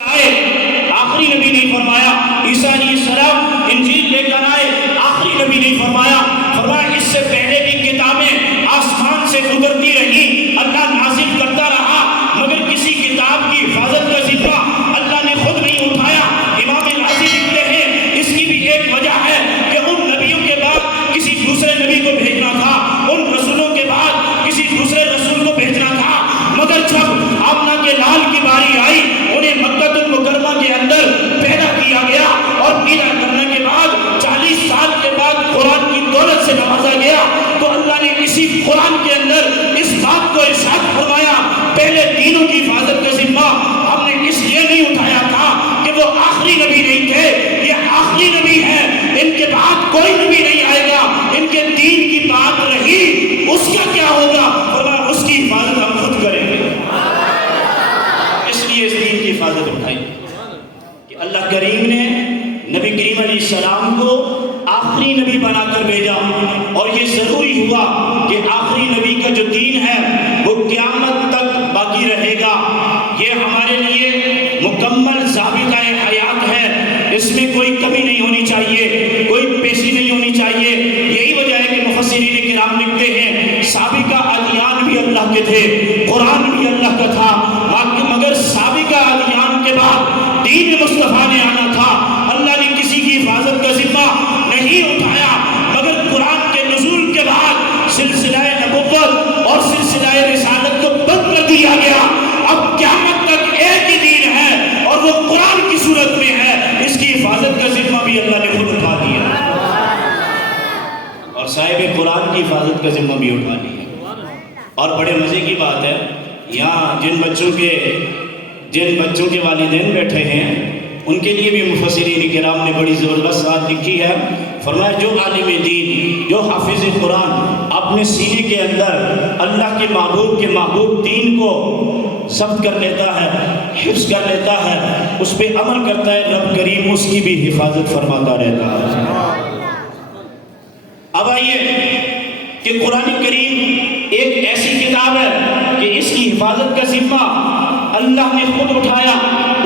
آئے آخری نبی نہیں فرمایا، عیسیٰ علیہ السلام انجیل لے کر آئے آخری نبی نہیں فرمایا، فرمایا اس سے پہلے بھی کتابیں آسمان سے گزرتی رہی، اللہ نازل کرتا رہا، مگر کسی کتاب کی حفاظت کا ذمہ اللہ نے خود نہیں اٹھایا۔ امام راضی لکھتے ہیں اس کی بھی ایک وجہ ہے کہ ان نبیوں کے بعد کسی دوسرے نبی کو بھیجنا تھا، ان رسولوں کے بعد کسی دوسرے رسول کو بھیجنا تھا، مگر جب آمنہ کے لال کی باری آئی انہیں مکہ المکرمہ کے اندر پیدا کیا گیا اور پیدا کرنے کے بعد 40 سال کے بعد قرآن کی دولت سے نوازا گیا، تو اللہ نے اسی قرآن کے اندر اس بات کو ارشاد فرمایا، پہلے دینوں کی حفاظت کا ذمہ ہم نے اس لیے نہیں اٹھایا تھا کہ وہ آخری نبی نہیں تھے، یہ آخری نبی ہے، ان کے بعد کوئی نبی نہیں آئے گا، ان کے دین کی بات رہی اس کا کیا ہوگا، فرمایا اس کی حفاظت ہم خود کریں گے۔ اس لیے اس دین کی حفاظت اٹھائی کہ اللہ کریم نے نبی کریم علیہ السلام کو آخری نبی بنا کر بھیجا، اور یہ ضروری ہوا کہ آخری نبی کا جو دین ہے وہ قیامت تک باقی رہے گا، یہ ہمارے لیے مکمل ضابطۂ حیات ہے، اس میں کوئی کمی نہیں ہونی چاہیے، کوئی پیشی نہیں ہونی چاہیے۔ یہی وجہ ہے کہ مفسرین کرام لکھتے ہیں سابقہ ادیان بھی اللہ کے تھے، قرآن بھی اللہ کا تھا، مگر سابقہ ادیان کے بعد دین مصطفیٰ نے آنا تھا، اللہ نے کسی کی حفاظت کا ذمہ نہیں اٹھایا، مگر قرآن کے نزول کے بعد سلسلہ نبوت اور سلسلہ رسالت کو بند کر دیا گیا، اب قیامت تک ایک ہی دین ہے اور وہ قرآن کی صورت میں ہے، اس کی حفاظت کا ذمہ بھی اللہ نے خود اٹھا دیا، اور صاحب قرآن کی حفاظت کا ذمہ بھی اٹھا لیا۔ اور بڑے مزے کی بات ہے، یہاں جن بچوں کے والدین بیٹھے ہیں ان کے لیے بھی مفسرین کرام نے بڑی زبردست بات لکھی ہے، فرمایا جو عالم دین، جو حافظ قرآن اپنے سینے کے اندر اللہ کے محبوب دین کو ضبط کر لیتا ہے، حفظ کر لیتا ہے، اس پہ عمل کرتا ہے، رب کریم اس کی بھی حفاظت فرماتا رہتا ہے۔ اب آئیے کہ قرآن کریم ایک ایسی کتاب ہے کہ اس کی حفاظت کا ذمہ اللہ نے خود اٹھایا،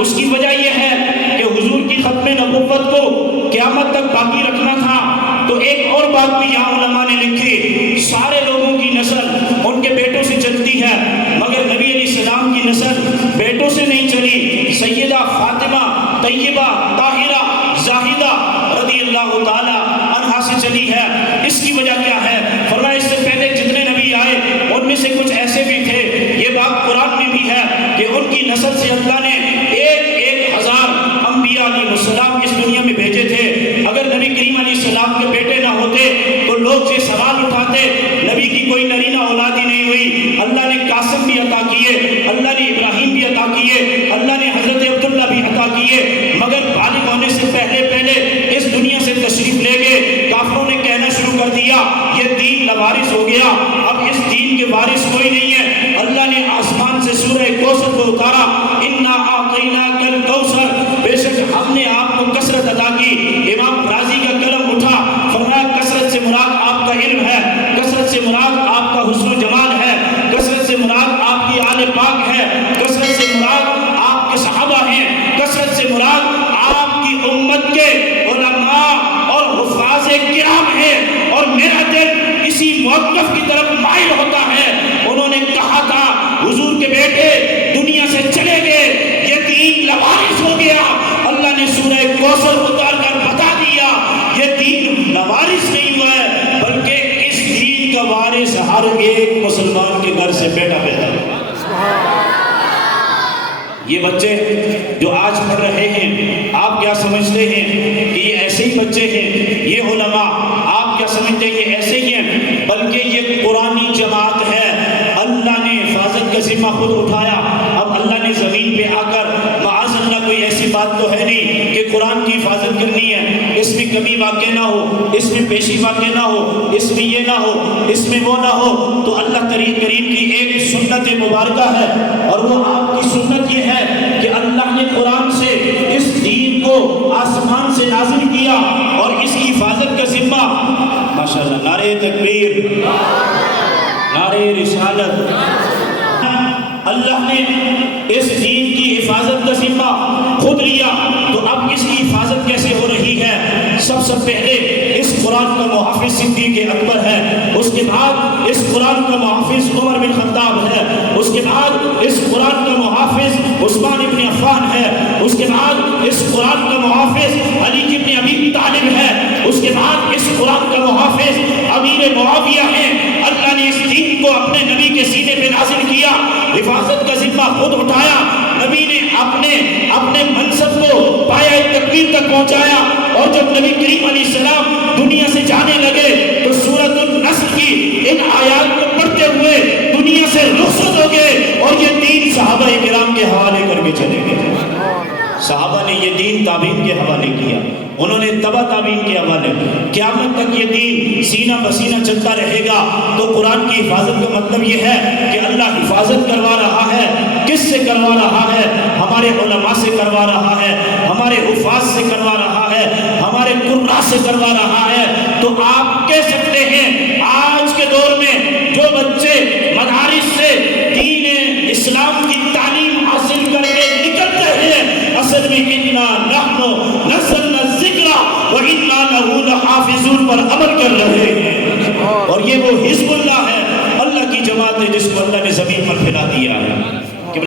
اس کی وجہ یہ ہے کہ حضور کی ختم نبوت کو قیامت تک باقی رکھنا تھا۔ تو ایک اور بات بھی یہاں علماء نے لکھی، سارے لوگوں کی نسل ان کے بیٹوں سے چلتی ہے، مگر نبی علیہ السلام کی نسل بیٹوں سے نہیں چلی، سیدہ فاطمہ طیبہ طاہرہ زاہدہ رضی اللہ تعالی عنہا سے چلی ہے۔ اس کی وجہ کیا ہے؟ فرمایا اس سے پہلے جتنے نبی آئے ان میں سے کچھ ایسے بھی تھے، یہ بات قرآن میں بھی ہے کہ ان کی نسل سے اللہ نے 1,000 انبیاء علیہ السلام اس دنیا میں بھیجے تھے۔ اگر نبی کریم علیہ السلام کے بیٹے نہ ہوتے تو لوگ یہ سوال اٹھاتے نبی کی کوئی نرینہ اولاد ہی نہیں ہوئی، اللہ نے قاسم بھی عطا کیے، اللہ نے ابراہیم بھی عطا کیے، اللہ نے حضرت عبداللہ بھی عطا کیے، مگر بالغ ہونے سے پہلے اس دنیا سے تشریف لے گئے، کافروں نے کہنا شروع کر دیا یہ دین لوارث ہو گیا، اب اس دین کے وارث کوئی نہیں ہے۔ اللہ نے آسمان سے سورہ کوثر کو اتارا، انا اعطیناک الکوثر، بے شک ہم نے آپ کو کثرت عطا کی۔ امام راضی کا قلم اٹھا، فرمایا کثرت سے مراد آپ کا علم ہے، کثرت سے مراد آپ کا حسن و جمال ہے، کثرت سے مراد آپ کی آل پاک ہے، کثرت سے مراد آپ کے صحابہ ہیں، کثرت سے مراد آپ کی امت کے علماء اور حفاظ کرام ہیں، اور میرا دل اسی موقف کی طرف مائل ہوتا ہے۔ انہوں نے کہا تھا حضور کے بیٹے دنیا سے چلے گئے، یہ دین لوارث ہو گیا، اللہ نے سورہ کوثر اتار کر بتا دیا یہ دین لوارث نہیں ہوا ہے، بلکہ اس دین کا وارث ہر ایک مسلمان کے گھر سے بیٹا پیدا ہوا۔ یہ بچے جو آج پڑھ رہے ہیں آپ کیا سمجھتے ہیں کہ یہ ایسے ہی بچے ہیں؟ یہ علماء آپ کیا سمجھتے ہیں یہ ایسے ہی ہیں؟ بلکہ یہ قرآنی جماعت ہے، اللہ نے حفاظت کا ذمہ خود اٹھایا۔ اب اللہ نے زمین پہ آ کر معاذ اللہ کوئی ایسی بات تو ہے نہیں کہ قرآن کی حفاظت کرنی ہے، اس میں کمی واقع نہ ہو، اس میں پیشی واقع نہ ہو، اس میں یہ نہ ہو، اس میں وہ نہ ہو، تو اللہ کریم کی ایک سنت مبارکہ ہے، اور وہ آپ کی سنت یہ ہے کہ اللہ نے قرآن سے اس دین کو آسمان سے نازل کیا اور اس کی حفاظت کا ذمہ، ماشاءاللہ، نعرہ تکبیر، نعرہ رسالت، اللہ نے اس دین کی حفاظت کا ذمہ خود لیا، تو اب اس کی حفاظت کیسے ہو رہی ہے؟ سب سے پہلے اس قرآن کا محافظ صدیق اکبر ہے، اس کے بعد اس قرآن کا محافظ عمر بن خطاب ہے، اس کے بعد اس قرآن کا محافظ عثمان بن عفان ہے، اس کے بعد اس قرآن کا محافظ علی بن ابی طالب ہے، اس کے بعد اس قرآن کا محافظ امیر معاویہ ہے۔ اللہ نے اس دین کو اپنے نبی کے سینے پہ نازل کیا، حفاظت کا ذمہ خود اٹھایا، نبی نے اپنے منصب کو پایہ تکبیر تک پہنچایا، اور جب نبی کریم علیہ السلام دنیا سے جانے لگے تو سورۃ النصر کی ان آیات کو پڑھتے ہوئے دنیا سے رخصت ہو گئے، اور یہ دین صحابہ کرام کے حوالے کر کے چلے گئے۔ صحابہ نے یہ دین تابعین کے حوالے کیا، انہوں نے تبع تابعین کے حوالے، قیامت تک یہ دین سینہ بسینہ چلتا رہے گا۔ تو قرآن کی حفاظت کا مطلب یہ ہے کہ اللہ حفاظت کروا رہا ہے۔ کس سے کروا رہا ہے؟ ہمارے علماء سے کروا رہا ہے، ہمارے حفاظ سے کروا رہا ہے، ہمارے قراء سے کروا رہا ہے۔ تو آپ کہہ سکتے ہیں آج کے دور میں جو بچے مدارس سے دین اسلام کی تعلیم حاصل کر کے نکلتے ہیں، اصل میں انا نحن نزلنا الذکر وانا لہ لحافظون پر عمل کر رہے ہیں، اور یہ وہ حزب اللہ ہے، اللہ کی جماعت ہے جس کو اللہ نے زمین پر پھیلا دیا